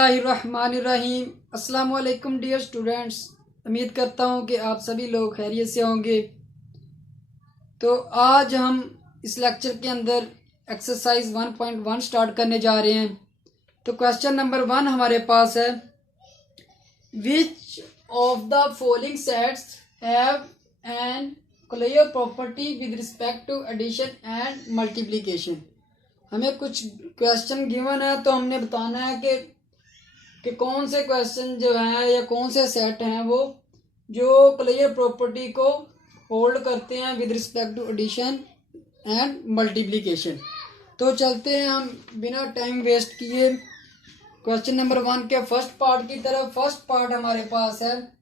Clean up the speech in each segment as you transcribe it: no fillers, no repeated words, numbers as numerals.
बिस्मिल्लाहिर्रहमानिर्रहीम। अस्सलाम वालेकुम डियर स्टूडेंट्स, उम्मीद करता हूँ कि आप सभी लोग खैरियत से होंगे। तो आज हम इस लेक्चर के अंदर एक्सरसाइज 1.1 स्टार्ट करने जा रहे हैं। तो क्वेश्चन नंबर 1 हमारे पास है, which of the following sets have an clear property with respect to addition and multiplication. हमें कुछ क्वेश्चन गिवन है, तो हमने बताना है कि कौन से क्वेश्चन जो है या कौन से सेट हैं वो जो क्लियर प्रॉपर्टी को होल्ड करते हैं with respect to addition and multiplication. तो चलते हैं हम बिना टाइम वेस्ट किए क्वेश्चन नंबर 1 के फर्स्ट पार्ट की तरफ। फर्स्ट पार्ट हमारे पास है,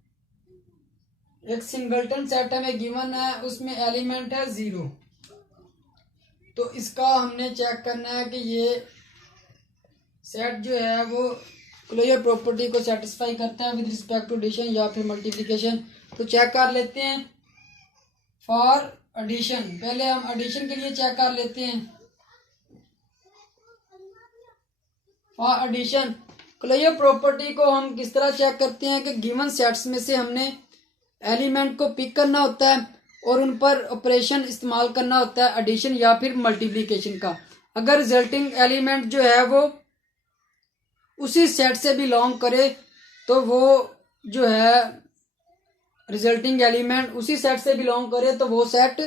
एक सिंगलटन सेट हमें गिवन है, उसमें एलिमेंट है 0। तो इसका हमने चेक करना है कि ये सेट जो है वो क्लियर प्रॉपर्टी को सेटिस्फाई करता है विद रिस्पेक्ट टू एडिशन या फिर मल्टीप्लिकेशन। तो चेक कर लेते हैं फॉर एडिशन। पहले हम एडिशन के लिए चेक कर लेते हैं। फॉर एडिशन क्लियर प्रॉपर्टी को हम किस तरह चेक करते हैं कि गिवन सेट्स में से हमने एलिमेंट को पिक करना होता है और उन पर ऑपरेशन इस्तेमाल करना होता है एडिशन या फिर मल्टीप्लिकेशन का। अगर रिजल्टिंग एलिमेंट जो है वो उसी सेट से बिलोंग करे तो वो जो है रिजल्टिंग एलिमेंट उसी सेट से बिलोंग करे तो वो सेट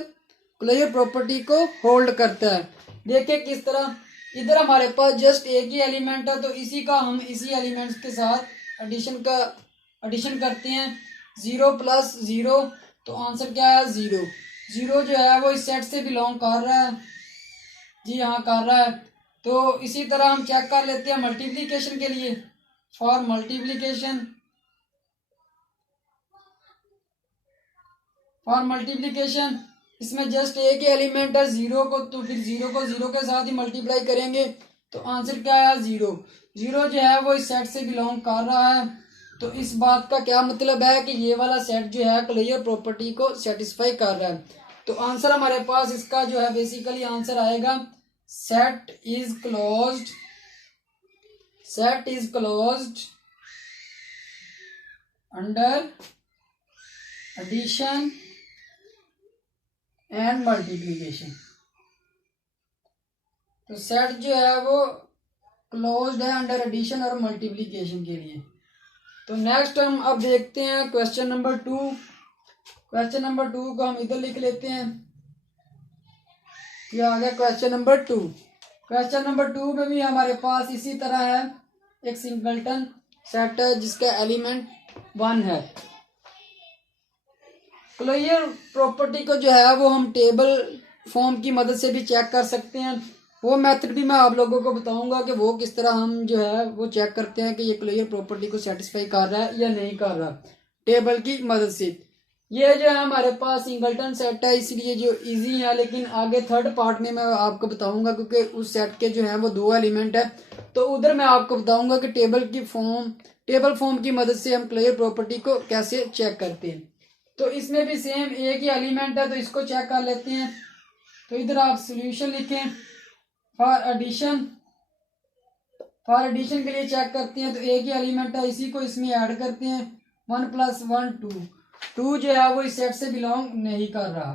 क्लियर प्रॉपर्टी को होल्ड करता है। देखिए किस तरह, इधर हमारे पास जस्ट एक ही एलिमेंट है, तो इसी का हम इसी एलिमेंट्स के साथ एडिशन करते हैं। 0 + 0, तो आंसर क्या है 0। 0 जो है वो इस सेट से बिलोंग कर रहा है, जी हाँ कर रहा है। तो इसी तरह हम चेक कर लेते हैं मल्टीप्लिकेशन के लिए। फॉर मल्टीप्लिकेशन इसमें जस्ट एक ही एलिमेंट है 0 को, तो फिर 0 को 0 के साथ ही मल्टीप्लाई करेंगे, तो आंसर क्या है 0। 0 जो है वो इस सेट से बिलोंग कर रहा है। तो इस बात का क्या मतलब है कि ये वाला सेट जो है क्लियर प्रॉपर्टी को सेटिस्फाई कर रहा है। तो आंसर हमारे पास इसका जो है बेसिकली आंसर आएगा, set is closed under addition and multiplication. तो सेट जो है वो क्लोज्ड है अंडर एडिशन और मल्टीप्लिकेशन के लिए। तो नेक्स्ट हम अब देखते हैं क्वेश्चन नंबर 2। क्वेश्चन नंबर 2 को हम इधर लिख लेते हैं। ये आ गया क्वेश्चन नंबर 2। क्वेश्चन नंबर 2 में भी हमारे पास इसी तरह है, एक सिंगलटन सेट है जिसका एलिमेंट 1 है। क्लियर प्रॉपर्टी को जो है वो हम टेबल फॉर्म की मदद से भी चेक कर सकते हैं। वो मेथड भी मैं आप लोगों को बताऊंगा कि वो किस तरह हम जो है वो चेक करते हैं कि ये क्लियर प्रॉपर्टी को सेटिस्फाई कर रहा है या नहीं कर रहा, टेबल की मदद से। ये जो है हमारे पास सिंगलटन सेट है, इसलिए जो इजी है, लेकिन आगे थर्ड पार्ट में मैं आपको बताऊंगा क्योंकि उस सेट के जो है वो 2 एलिमेंट है, तो उधर मैं आपको बताऊंगा कि टेबल फॉर्म की मदद से हम क्लियर प्रॉपर्टी को कैसे चेक करते हैं। तो इसमें भी सेम एक ही एलिमेंट है, तो इसको चेक कर लेते हैं। तो इधर आप सोल्यूशन लिखें। फॉर एडिशन के लिए चेक करते हैं, तो एक ही एलिमेंट है, इसी को इसमें ऐड करते हैं। 1 + 1 2। 2 जो है वो इस सेट से बिलोंग नहीं कर रहा,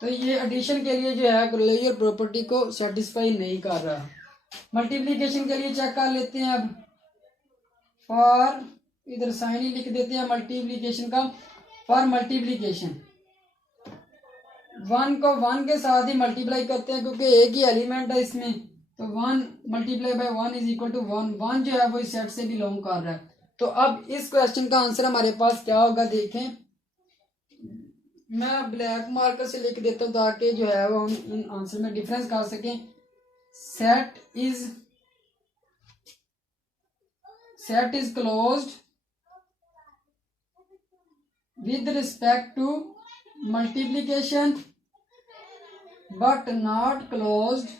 तो ये एडिशन के लिए जो है क्लियर प्रॉपर्टी को सेटिस्फाई नहीं कर रहा। मल्टीप्लिकेशन के लिए चेक कर लेते हैं। अब फॉर, इधर साइन ही लिख देते हैं मल्टीप्लिकेशन का। फॉर मल्टीप्लिकेशन 1 को 1 के साथ ही मल्टीप्लाई करते हैं क्योंकि एक ही एलिमेंट है इसमें, तो 1 × 1 = 1। 1 जो है वो इस सेट से बिलोंग कर रहा है। तो अब इस क्वेश्चन का आंसर हमारे पास क्या होगा, देखें। मैं ब्लैक मार्कर से लिख देता हूँ ताकि जो है वो हम इन आंसर में डिफरेंस कर सकें। Set is closed with respect to multiplication but not closed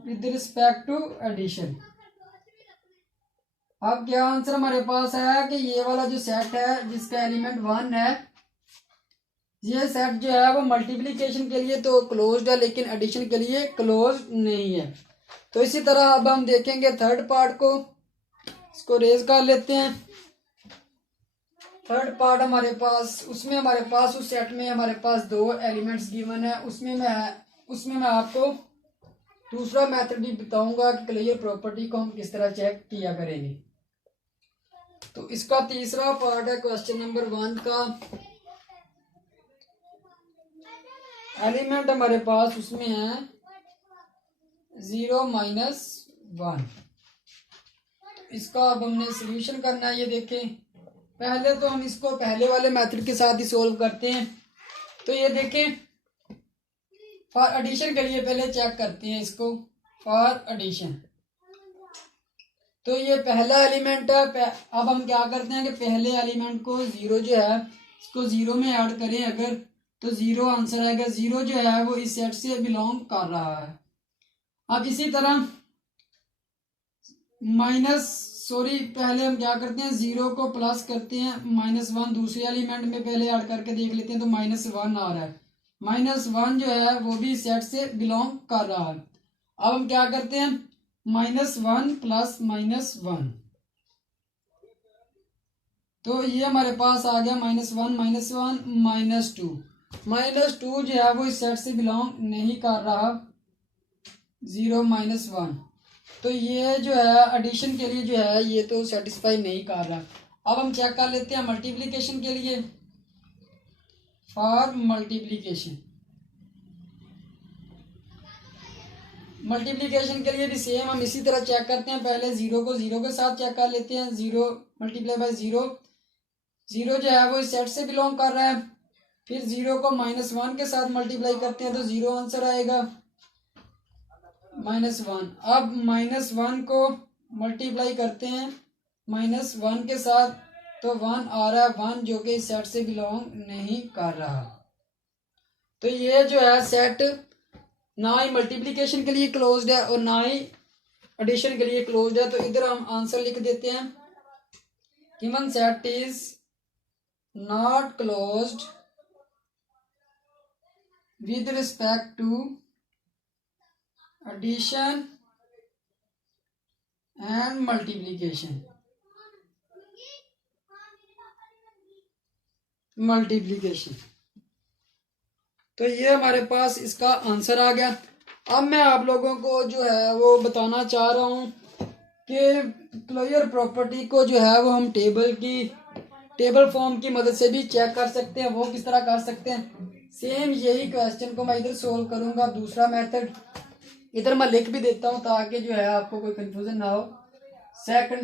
with respect to addition। अब क्या आंसर हमारे पास है कि ये वाला जो सेट है जिसका एलिमेंट 1 है, ये सेट जो है वो मल्टीप्लिकेशन के लिए तो क्लोज्ड है लेकिन एडिशन के लिए क्लोज नहीं है। तो इसी तरह अब हम देखेंगे थर्ड पार्ट को, इसको रेज कर लेते हैं। थर्ड पार्ट हमारे पास, उसमें हमारे पास उस सेट में हमारे पास 2 एलिमेंट्स गिवन है। उसमें मैं आपको दूसरा मेथड भी बताऊंगा कि क्लियर प्रॉपर्टी को हम किस तरह चेक किया करेंगे। तो इसका तीसरा पार्ट है क्वेश्चन नंबर 1 का। एलिमेंट हमारे पास उसमें है 0 - 1। इसका अब हमने सोल्यूशन करना है। ये देखें, पहले तो हम इसको पहले वाले मेथड के साथ ही सोल्व करते हैं। तो ये देखें, फॉर एडिशन के लिए पहले चेक करते हैं इसको, फॉर एडिशन। तो ये पहला एलिमेंट है। अब हम क्या करते हैं कि पहले एलिमेंट को 0 जो है इसको 0 में ऐड करें अगर, तो 0 आंसर आएगा। 0 जो है वो इस सेट से बिलोंग कर रहा है। अब इसी तरह पहले हम क्या करते हैं, 0 को प्लस करते हैं, -1 दूसरे एलिमेंट में पहले ऐड करके देख लेते हैं तो -1 आ रहा है। -1 जो है वो भी सेट से बिलोंग कर रहा है। अब हम क्या करते हैं, -1 + -1, तो ये हमारे पास आ गया -1 -2। -2 जो है वो इस सेट से बिलोंग नहीं कर रहा, 0 - 1। तो ये जो है एडिशन के लिए जो है ये तो सेटिस्फाई नहीं कर रहा। अब हम चेक कर लेते हैं मल्टीप्लिकेशन के लिए, फॉर मल्टीप्लिकेशन के लिए भी सेम हम इसी तरह चेक करते हैं। पहले 0 को 0 के साथ चेक कर लेते हैं, 0 × 0, 0 जो है वो इस सेट से बिलोंग कर रहा है। फिर 0 को -1 के साथ मल्टीप्लाई करते हैं तो 0 आंसर आएगा, -1। अब -1 को मल्टीप्लाई करते हैं -1 के साथ तो 1 आ रहा है, 1 जो कि इस सेट से बिलोंग नहीं कर रहा। तो ये जो है सेट ना ही मल्टीप्लिकेशन के लिए क्लोज्ड है और ना ही एडिशन के लिए क्लोज्ड है। तो इधर हम आंसर लिख देते हैं, given set is not closed with respect to addition and multiplication. तो ये हमारे पास इसका आंसर आ गया। अब मैं आप लोगों को जो है वो बताना चाह रहा हूँ कि क्लोजर प्रॉपर्टी को जो है वो हम टेबल फॉर्म की मदद से भी चेक कर सकते हैं। वो किस तरह कर सकते हैं, सेम यही क्वेश्चन को मैं इधर सोल्व करूंगा। दूसरा मेथड इधर मैं लिख भी देता हूं ताकि जो है आपको कोई कंफ्यूजन ना हो। सेकंड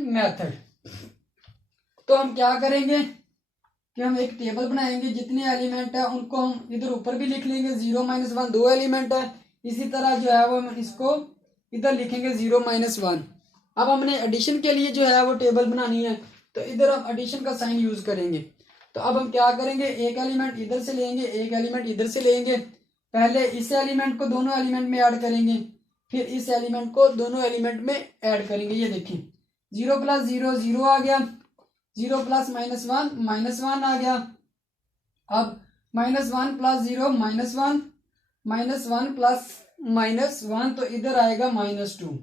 मेथड तो हम क्या करेंगे कि हम एक टेबल बनाएंगे, जितने एलिमेंट है उनको हम इधर ऊपर भी लिख लेंगे। 0 - 1 2 एलिमेंट है, इसी तरह जो है वो हम इसको इधर लिखेंगे 0 - 1। अब हमने एडिशन के लिए जो है वो टेबल बनानी है तो इधर हम एडिशन का साइन यूज करेंगे। तो अब हम क्या करेंगे, एक एलिमेंट इधर से लेंगे, एक एलिमेंट इधर से लेंगे। पहले इस एलिमेंट को दोनों एलिमेंट में ऐड करेंगे, फिर इस एलिमेंट को दोनों एलिमेंट में ऐड करेंगे। ये देखिए 0 + 0 0 आ गया, 0 + -1 -1 आ गया। अब -1 + 0 -1, -1 + -1 तो इधर आएगा -2।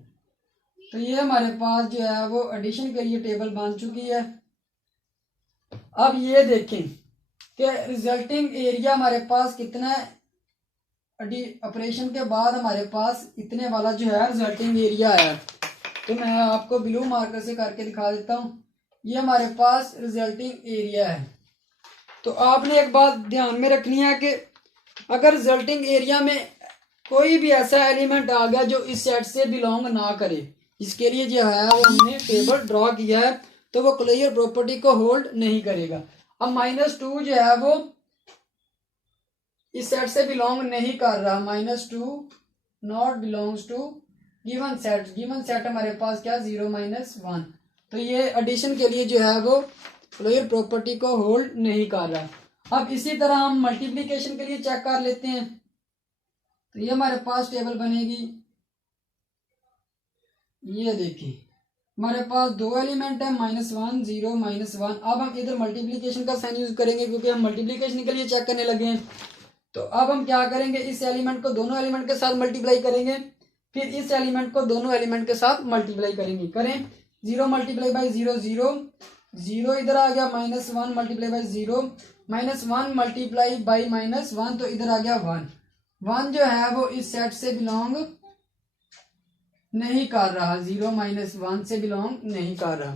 तो ये हमारे पास जो है वो एडिशन के लिए टेबल बन चुकी है। अब ये देखें कि रिजल्टिंग एरिया हमारे पास कितना है, ऑपरेशन के बाद हमारे पास इतने वाला जो है रिजल्टिंग एरिया है। तो मैं आपको ब्लू मार्कर से करके दिखा देता हूँ। ये हमारे पास रिजल्टिंग एरिया है। तो आपने एक बात ध्यान में रखनी है कि अगर रिजल्टिंग एरिया में कोई भी ऐसा एलिमेंट आ गया जो इस सेट से बिलोंग ना करे, इसके लिए जो है वो हमने टेबल ड्रॉ किया है, तो वो क्लियर प्रॉपर्टी को होल्ड नहीं करेगा। अब -2 जो है वो इस सेट से बिलोंग नहीं कर रहा, -2 not belongs to given set. Given set हमारे पास क्या, 0 - 1। तो ये एडिशन के लिए जो है वो क्लियर प्रॉपर्टी को होल्ड नहीं कर रहा। अब इसी तरह हम मल्टीप्लिकेशन के लिए चेक कर लेते हैं। तो ये हमारे पास टेबल बनेगी, ये देखिए हमारे पास दो एलिमेंट है, -1 0 -1। अब हम इधर मल्टीप्लीकेशन का साइन यूज करेंगे क्योंकि हम मल्टीप्लीकेशन के लिए चेक करने लगे हैं। तो अब हम क्या करेंगे, इस एलिमेंट को दोनों एलिमेंट के साथ मल्टीप्लाई करेंगे, फिर इस एलिमेंट को दोनों एलिमेंट के साथ मल्टीप्लाई करेंगे। करें, 0 मल्टीप्लाई बाई 0 0, 0 इधर आ गया, -1 मल्टीप्लाई बाई 0, -1 मल्टीप्लाई बाई -1, तो इधर आ गया 1। 1 जो है वो इस सेट से बिलोंग नहीं कर रहा, 0 -1 से बिलोंग नहीं कर रहा।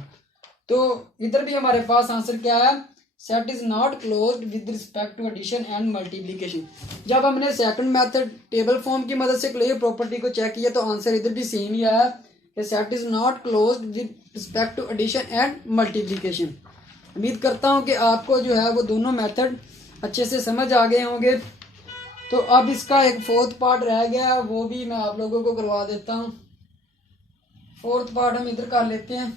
तो इधर भी हमारे पास आंसर क्या है, set is not closed with respect to addition and multiplication. जब हमने सेकंड मेथड टेबल फॉर्म की मदद से क्लोजर प्रॉपर्टी को चेक किया तो आंसर इधर भी सेम ही आया कि set is not closed with respect to addition and multiplication. उम्मीद करता हूं कि आपको जो है वो दोनों मेथड अच्छे से समझ आ गए होंगे। तो अब इसका एक फोर्थ पार्ट रह गया, वो भी मैं आप लोगों को करवा देता हूँ। फोर्थ पार्ट हम इधर कर लेते हैं।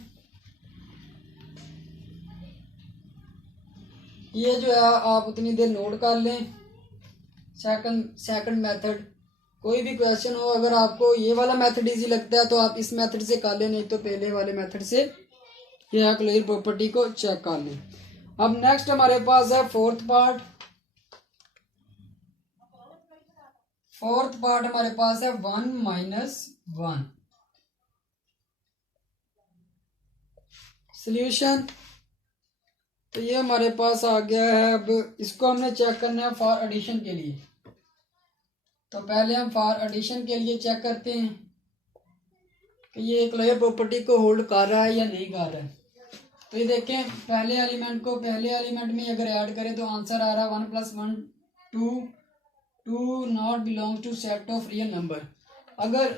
ये जो है आप उतनी देर नोट कर लें। सेकंड मेथड, कोई भी क्वेश्चन हो, अगर आपको ये वाला मेथड इजी लगता है तो आप इस मेथड से कर लें, नहीं तो पहले वाले मेथड से यह क्लोजर प्रॉपर्टी को चेक कर लें। अब नेक्स्ट हमारे पास है फोर्थ पार्ट। फोर्थ पार्ट हमारे पास है 1 - 1 सॉल्यूशन। तो ये हमारे पास आ गया है। अब इसको हमने चेक करना है फॉर एडिशन के लिए। तो पहले हम फॉर एडिशन के लिए चेक करते हैं कि ये क्लोजर प्रॉपर्टी को होल्ड कर रहा है या नहीं कर रहा है। तो ये देखें, पहले एलिमेंट को पहले एलिमेंट में अगर ऐड करें तो आंसर आ रहा है 1 + 1 2, 2 not belong to set of real number. अगर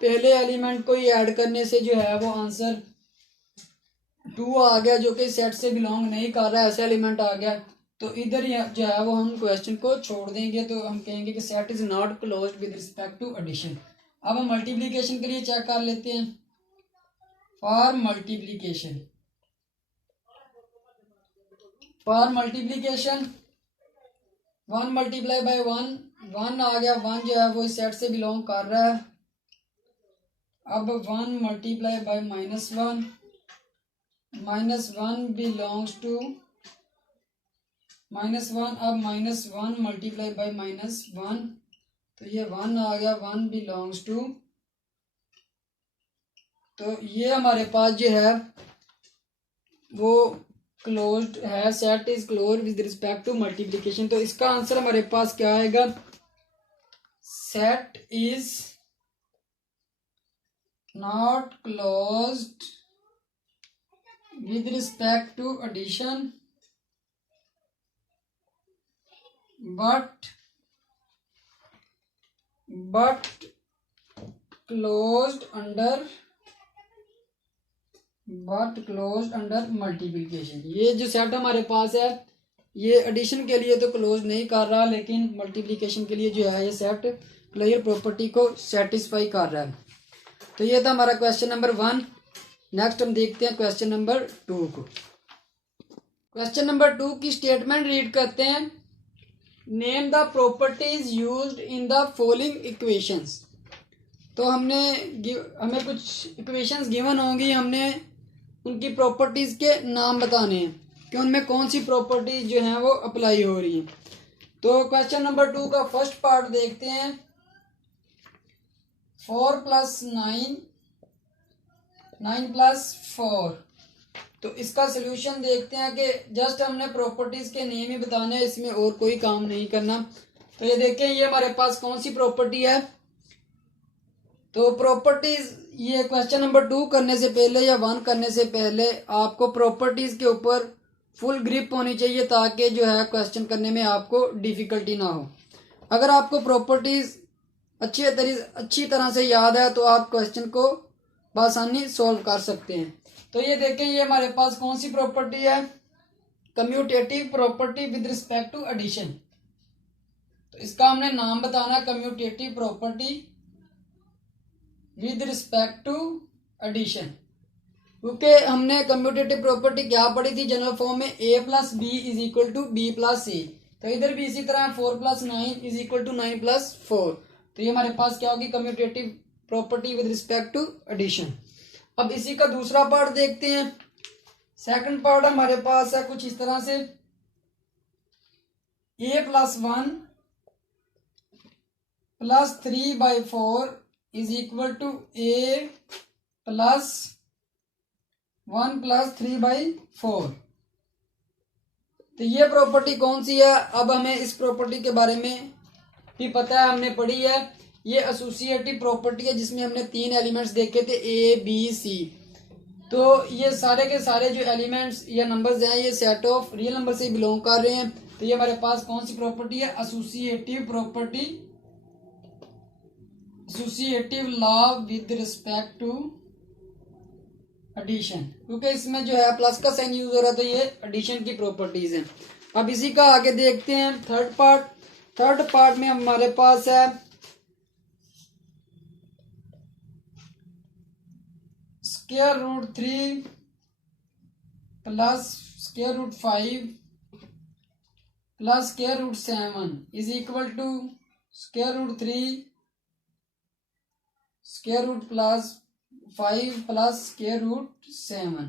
पहले एलिमेंट को ही ऐड करने से जो है वो आंसर 2 आ गया, जो कि सेट से बिलोंग नहीं कर रहा है, ऐसा एलिमेंट आ गया, तो इधर ही जो है वो हम क्वेश्चन को छोड़ देंगे। तो हम कहेंगे कि set is not closed with respect to addition. अब हम मल्टीप्लिकेशन के लिए चेक कर लेते हैं। फॉर मल्टीप्लिकेशन 1 मल्टीप्लाई बाय 1, 1 आ गया, 1 जो है वो इस सेट से बिलोंग कर रहा है। अब 1 मल्टीप्लाई बाय -1, -1 बिलोंग्स टू -1। अब -1 मल्टीप्लाई बाय -1, तो ये 1 आ गया, 1 बिलोंग्स टू। तो ये हमारे पास जो है वो क्लोज्ड है, set is closed with respect to multiplication. तो इसका आंसर हमारे पास क्या आएगा, set is not closed with respect to addition but closed under multiplication. ये जो सेट हमारे पास है ये एडिशन के लिए तो क्लोज नहीं कर रहा, लेकिन मल्टीप्लिकेशन के लिए जो है ये सेट क्लोजर प्रॉपर्टी को सेटिस्फाई कर रहा है। तो ये था हमारा क्वेश्चन नंबर 1। नेक्स्ट हम देखते हैं क्वेश्चन नंबर 2 को। क्वेश्चन नंबर 2 की स्टेटमेंट रीड करते हैं। Name the properties used in the following equations. तो हमें कुछ इक्वेशंस गिवन होंगी, हमने उनकी प्रॉपर्टीज के नाम बताने हैं कि उनमें कौन सी प्रॉपर्टीज जो हैं वो अप्लाई हो रही हैं। तो क्वेश्चन नंबर 2 का फर्स्ट पार्ट देखते हैं। 4 + 9 9 + 4। तो इसका सोल्यूशन देखते हैं कि जस्ट हमने प्रॉपर्टीज के नेम ही बताने हैं, इसमें और कोई काम नहीं करना। तो ये देखें, ये हमारे पास कौन सी प्रॉपर्टी है। तो प्रॉपर्टीज, ये क्वेश्चन नंबर 2 करने से पहले या 1 करने से पहले आपको प्रॉपर्टीज के ऊपर फुल ग्रिप होनी चाहिए, ताकि जो है क्वेश्चन करने में आपको डिफिकल्टी ना हो। अगर आपको प्रॉपर्टीज अच्छी तरह से याद है तो आप क्वेश्चन को आसानी सॉल्व कर सकते हैं। तो ये देखें, ये हमारे पास कौन सी प्रॉपर्टी है, commutative property with respect to addition. तो इसका हमने नाम बताना, commutative property with respect to addition. क्योंकि हमने कम्यूटेटिव प्रॉपर्टी क्या पढ़ी थी जनरल फॉर्म में, a + b = b + c। तो इधर भी इसी तरह 4 + 9 = 9 + 4। तो ये हमारे पास क्या होगी, commutative property with respect to addition. अब इसी का दूसरा पार्ट देखते हैं। सेकंड पार्ट हमारे पास है कुछ इस तरह से, a+1 + 3/4 = a+1 + 3/4। तो ये प्रॉपर्टी कौन सी है? अब हमें इस प्रॉपर्टी के बारे में भी पता है, हमने पढ़ी है। ये एसोसिएटिव प्रॉपर्टी है जिसमें हमने 3 एलिमेंट्स देखे थे, ए बी सी। तो ये सारे के सारे जो एलिमेंट्स या नंबर्स हैं ये सेट ऑफ रियल नंबर से बिलोंग कर रहे हैं। तो ये हमारे पास कौन सी प्रॉपर्टी है? Associative property, associative law with respect to addition, क्योंकि इसमें जो है प्लस का साइन यूज हो रहा है तो ये एडिशन की प्रॉपर्टीज हैं। अब इसी का आगे देखते हैं थर्ड पार्ट। थर्ड पार्ट में हमारे पास है √3 + √5 + √7 = √3 √+5 + √7।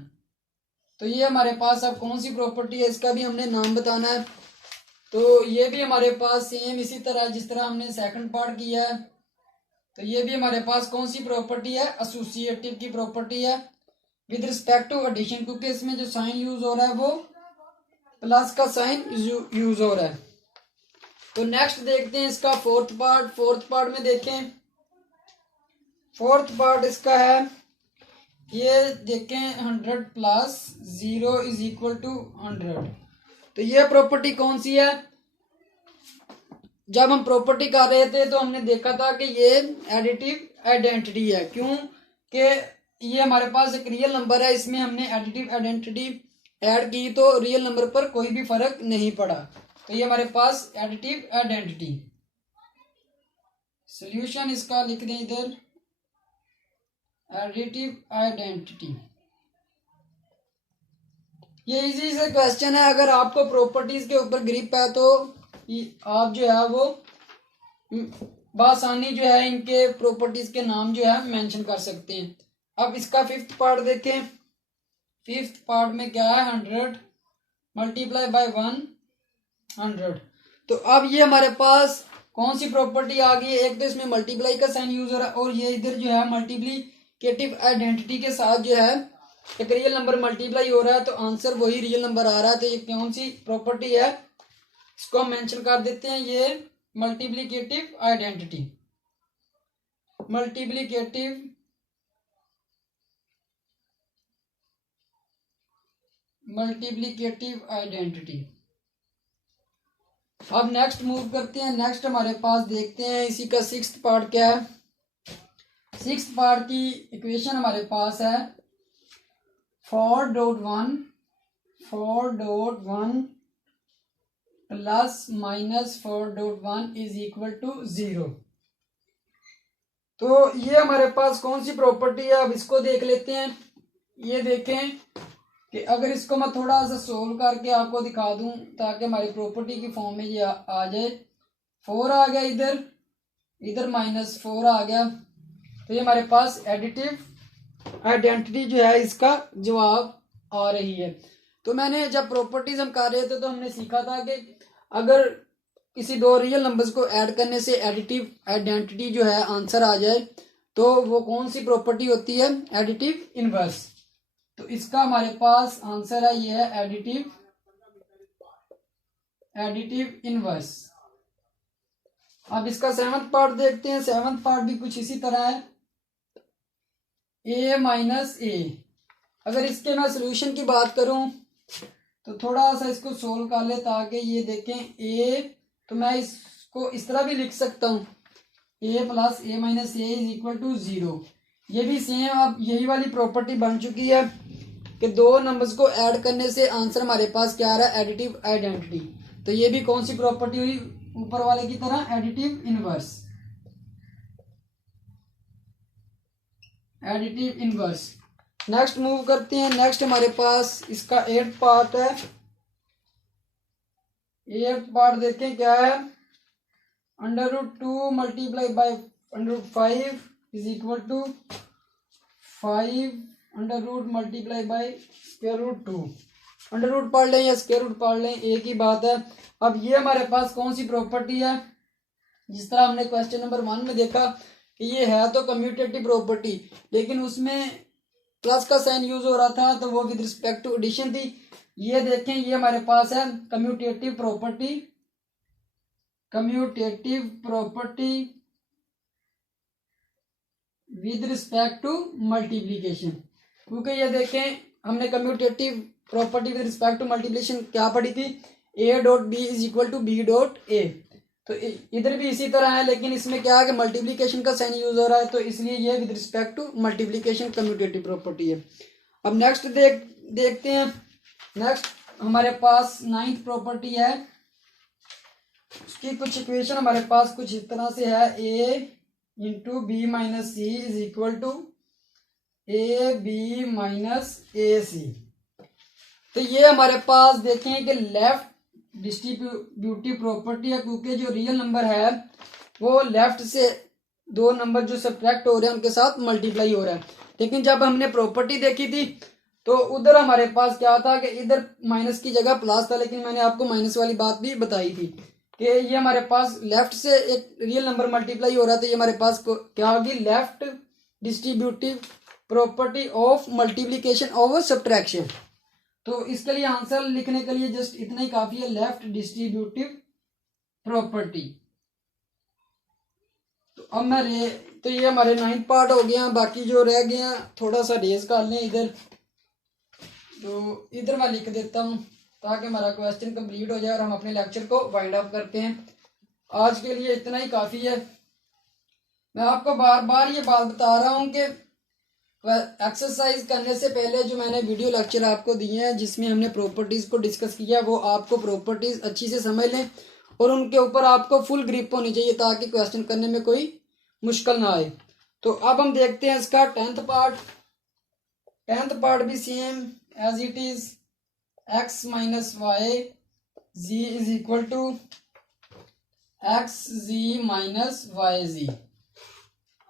तो ये हमारे पास अब कौन सी प्रॉपर्टी है इसका भी हमने नाम बताना है। तो ये भी हमारे पास सेम इसी तरह जिस तरह हमने सेकंड पार्ट किया है। तो ये भी हमारे पास कौन सी प्रॉपर्टी है? एसोसिएटिव की प्रॉपर्टी है विद रिस्पेक्ट टू एडिशन, क्योंकि इसमें जो साइन यूज हो रहा है वो प्लस का साइन यूज हो रहा है। तो नेक्स्ट देखते हैं इसका फोर्थ पार्ट। फोर्थ पार्ट में देखें, फोर्थ पार्ट इसका है, ये देखें 100 + 0 = 100। तो ये प्रॉपर्टी कौन सी है? जब हम प्रॉपर्टी कर रहे थे तो हमने देखा था कि ये एडिटिव आइडेंटिटी है। क्यों कि ये हमारे पास एक रियल नंबर है, इसमें हमने एडिटिव आइडेंटिटी ऐड की तो रियल नंबर पर कोई भी फर्क नहीं पड़ा। तो ये हमारे पास एडिटिव आइडेंटिटी। सॉल्यूशन इसका लिख दें इधर, एडिटिव आइडेंटिटी। ये इजी से क्वेश्चन है, अगर आपको प्रॉपर्टीज के ऊपर ग्रिप है तो आप जो है वो बासानी जो है इनके प्रॉपर्टीज के नाम जो है मेंशन कर सकते हैं। अब इसका फिफ्थ पार्ट देखें। फिफ्थ पार्ट में क्या है? 100 × 100। तो अब ये हमारे पास कौन सी प्रॉपर्टी आ गई? एक तो इसमें मल्टीप्लाई का साइन यूज हो रहा है और ये इधर जो है मल्टीप्लिकेटिव आइडेंटिटी के साथ जो है एक रियल नंबर मल्टीप्लाई हो रहा है, तो आंसर वही रियल नंबर आ रहा है। तो ये कौन सी प्रॉपर्टी है इसको हम मेंशन कर देते हैं, ये मल्टीप्लिकेटिव आइडेंटिटी। Multiplicative identity. अब नेक्स्ट मूव करते हैं। नेक्स्ट हमारे पास देखते हैं इसी का सिक्स्थ पार्ट क्या है। सिक्स्थ पार्ट की इक्वेशन हमारे पास है 4.1 +-4.1 = 0। तो ये हमारे पास कौन सी प्रॉपर्टी है? अब इसको देख लेते हैं। ये देखें कि अगर इसको मैं थोड़ा सा सोल्व करके आपको दिखा दूं ताकि हमारी प्रॉपर्टी की फॉर्म में ये आ जाए। 4 आ गया इधर -4 आ गया। तो ये हमारे पास एडिटिव आइडेंटिटी जो है इसका जवाब आ रही है। तो मैंने जब प्रॉपर्टीज हम कर रहे थे तो हमने सीखा था कि अगर किसी दो रियल नंबर्स को ऐड करने से एडिटिव आइडेंटिटी जो है आंसर आ जाए तो वो कौन सी प्रॉपर्टी होती है? Additive inverse. तो इसका हमारे पास आंसर है, ये है एडिटिव इनवर्स। अब इसका सेवंथ पार्ट देखते हैं। सेवंथ पार्ट भी कुछ इसी तरह है, a-a। अगर इसके मैं सोल्यूशन की बात करूं तो थोड़ा सा इसको सोल्व कर ले ताकि ये देखें a, तो मैं इसको इस तरह भी लिख सकता हूं, a + a - a = 0। ये भी सेम अब यही वाली प्रॉपर्टी बन चुकी है कि दो नंबर्स को ऐड करने से आंसर हमारे पास क्या आ रहा है? Additive identity. तो ये भी कौन सी प्रॉपर्टी हुई? ऊपर वाले की तरह एडिटिव इनवर्स। नेक्स्ट मूव करते हैं। नेक्स्ट हमारे पास इसका 8th पार्ट है। 8th पार्ट देखें क्या है? √2 × √5 is equal to 5 multiply by square root 2। Under root पढ़ लें या स्क्वायर रूट पढ़ लें, एक ही बात है। अब ये हमारे पास कौन सी प्रॉपर्टी है, जिस तरह हमने क्वेश्चन नंबर 1 में देखा कि ये है तो कम्यूटेटिव प्रॉपर्टी, लेकिन उसमें प्लस का साइन यूज हो रहा था तो वो विद रिस्पेक्ट टू एडिशन थी। ये देखें, ये हमारे पास है commutative property with respect to multiplication. क्योंकि ये देखें, हमने commutative property with respect to multiplication क्या पढ़ी थी, a dot B is equal to B dot A. तो इधर भी इसी तरह है, लेकिन इसमें क्या है कि मल्टीप्लीकेशन का साइन यूज हो रहा है, तो इसलिए ये with respect to multiplication commutative property है। अब नेक्स्ट देखते हैं। नेक्स्ट हमारे पास 9th प्रॉपर्टी है, उसकी कुछ इक्वेशन हमारे पास कुछ इस तरह से है, a into B minus C is equal to A B minus A C. तो ये हमारे पास देखें कि लेफ्ट डिस्ट्रीब्यूटिव प्रॉपर्टी है, क्योंकि जो रियल नंबर है वो लेफ्ट से दो नंबर जो सब्ट्रैक्ट हो रहे हैं उनके साथ मल्टीप्लाई हो रहा है। लेकिन जब हमने प्रॉपर्टी देखी थी तो उधर हमारे पास क्या था कि इधर माइनस की जगह प्लस था, लेकिन मैंने आपको माइनस वाली बात भी बताई थी कि ये हमारे पास लेफ्ट से एक रियल नंबर मल्टीप्लाई हो रहा था। ये हमारे पास क्या होगी, left distributive property of multiplication of subtraction. तो इसके लिए आंसर लिखने के लिए जस्ट इतना ही काफी है, लेफ्ट डिस्ट्रीब्यूटिव प्रॉपर्टी। तो अब तो ये हमारे 9th पार्ट हो गया। बाकी जो रह गया थोड़ा सा रेज कर लें इधर, तो इधर मैं लिख देता हूं ताकि हमारा क्वेश्चन कंप्लीट हो जाए और हम अपने लेक्चर को वाइंड अप करते हैं। आज के लिए इतना ही काफी है। मैं आपको बार बार ये बात बता रहा हूं कि एक्सरसाइज करने से पहले जो मैंने वीडियो लेक्चर आपको दिए हैं जिसमें हमने प्रॉपर्टीज को डिस्कस किया, वो आपको प्रॉपर्टीज अच्छी से समझ लें और उनके ऊपर आपको फुल ग्रिप होनी चाहिए ताकि क्वेश्चन करने में कोई मुश्किल ना आए। तो अब हम देखते हैं इसका 10th पार्ट। 10th पार्ट भी same as it is, x minus Y G is equal to X G minus Y G.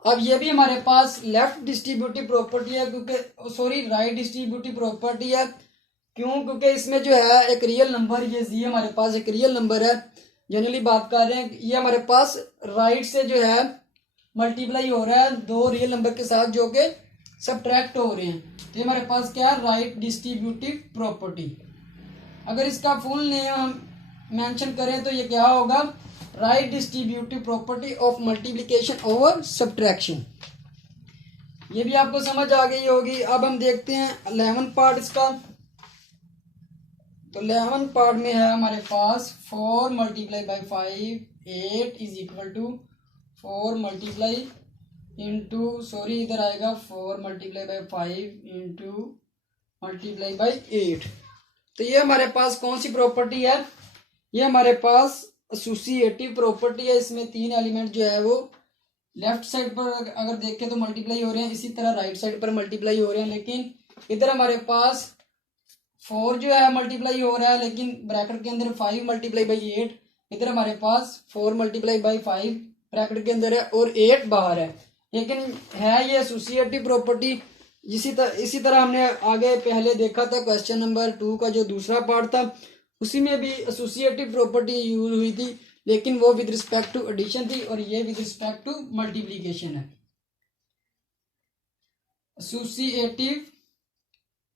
अब ये भी हमारे पास लेफ्ट डिस्ट्रीब्यूटिव प्रॉपर्टी है, क्योंकि राइट डिस्ट्रीब्यूटिव प्रॉपर्टी है। क्योंकि इसमें जो है एक रियल नंबर, ये जी हमारे पास एक रियल नंबर है, जनरली बात कर रहे हैं। ये हमारे पास राइट से जो है मल्टीप्लाई हो रहा है दो रियल नंबर के साथ जो कि सब्ट्रैक्ट हो रहे हैं। तो ये हमारे पास क्या है, राइट डिस्ट्रीब्यूटिव प्रॉपर्टी। अगर इसका फुल नेम हम मेंशन करें तो ये क्या होगा, right distributive property of multiplication over subtraction. ये भी आपको समझ आ गई होगी। अब हम देखते हैं 11 पार्ट इसका। तो 11 पार्ट में है हमारे पास 4 multiply by 5 8 is equal to 4 multiply इधर आएगा 4 multiply by 5 into multiply by 8। तो ये हमारे पास कौन सी प्रॉपर्टी है, ये हमारे पास एसोसिएटिव प्रॉपर्टी है। इसमें 3 एलिमेंट जो है वो लेफ्ट साइड पर अगर देखें तो मल्टीप्लाई हो रहे हैं, इसी तरह राइट साइड पर मल्टीप्लाई हो रहे हैं। लेकिन इधर हमारे पास 4 जो है मल्टीप्लाई हो रहा है, लेकिन ब्रैकेट के अंदर 5 मल्टीप्लाई बाई 8। इधर हमारे पास 4 मल्टीप्लाई बाई 5 ब्रैकेट के अंदर है और 8 बाहर है, लेकिन है ये एसोसिएटिव प्रॉपर्टी। इसी तरह हमने आगे पहले देखा था क्वेश्चन नंबर 2 का जो दूसरा पार्ट था, उसी में भी एसोसिएटिव प्रॉपर्टी यूज हुई थी, लेकिन वो विद रिस्पेक्ट टू एडिशन थी और ये विद रिस्पेक्ट टू मल्टीप्लिकेशन है। Associative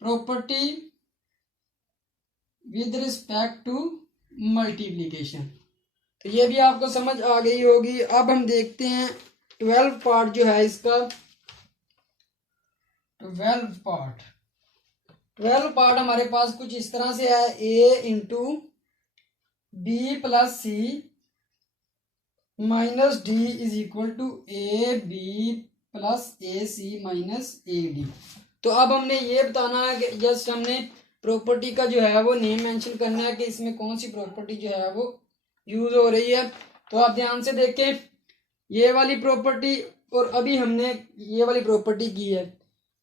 property with respect to multiplication. तो ये भी आपको समझ आ गई होगी। अब हम देखते हैं 12 पार्ट जो है इसका। 12 पार्ट हमारे पास कुछ इस तरह से है, a into B plus C minus D is equal to A B plus A C minus A D. तो अब हमने ये बताना है कि जस्ट हमने प्रॉपर्टी का जो है वो नेम मेंशन करना है कि इसमें कौन सी प्रॉपर्टी जो है वो यूज हो रही है। तो आप ध्यान से देखें, ये वाली प्रॉपर्टी और अभी हमने ये वाली प्रॉपर्टी की है।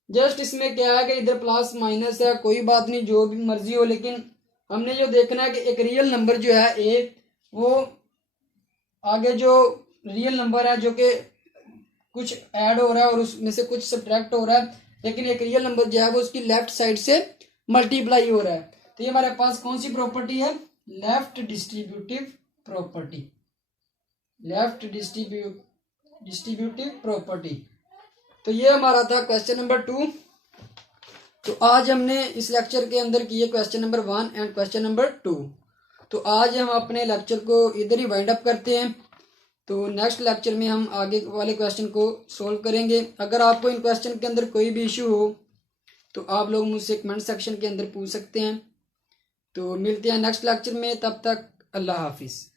जस्ट इसमें क्या है कि इधर प्लस माइनस है, कोई बात नहीं, जो भी मर्जी हो, लेकिन हमने जो देखना है कि एक रियल नंबर जो है ए, वो आगे जो रियल नंबर है जो कि कुछ ऐड हो रहा है और उसमें से कुछ सब्ट्रैक्ट हो रहा है, लेकिन एक रियल नंबर जो है वो उसकी लेफ्ट साइड से मल्टीप्लाई हो रहा है। तो ये हमारे पास कौन सी प्रॉपर्टी है? Left distributive property. Left distributive property. तो ये हमारा था क्वेश्चन नंबर 2। तो आज हमने इस लेक्चर के अंदर किए question number 1 and question number 2। तो आज हम अपने लेक्चर को इधर ही वाइंड अप करते हैं। तो नेक्स्ट लेक्चर में हम आगे वाले क्वेश्चन को सोल्व करेंगे। अगर आपको इन क्वेश्चन के अंदर कोई भी इशू हो तो आप लोग मुझसे कमेंट सेक्शन के अंदर पूछ सकते हैं। तो मिलते हैं नेक्स्ट लेक्चर में, तब तक अल्लाह हाफिज़।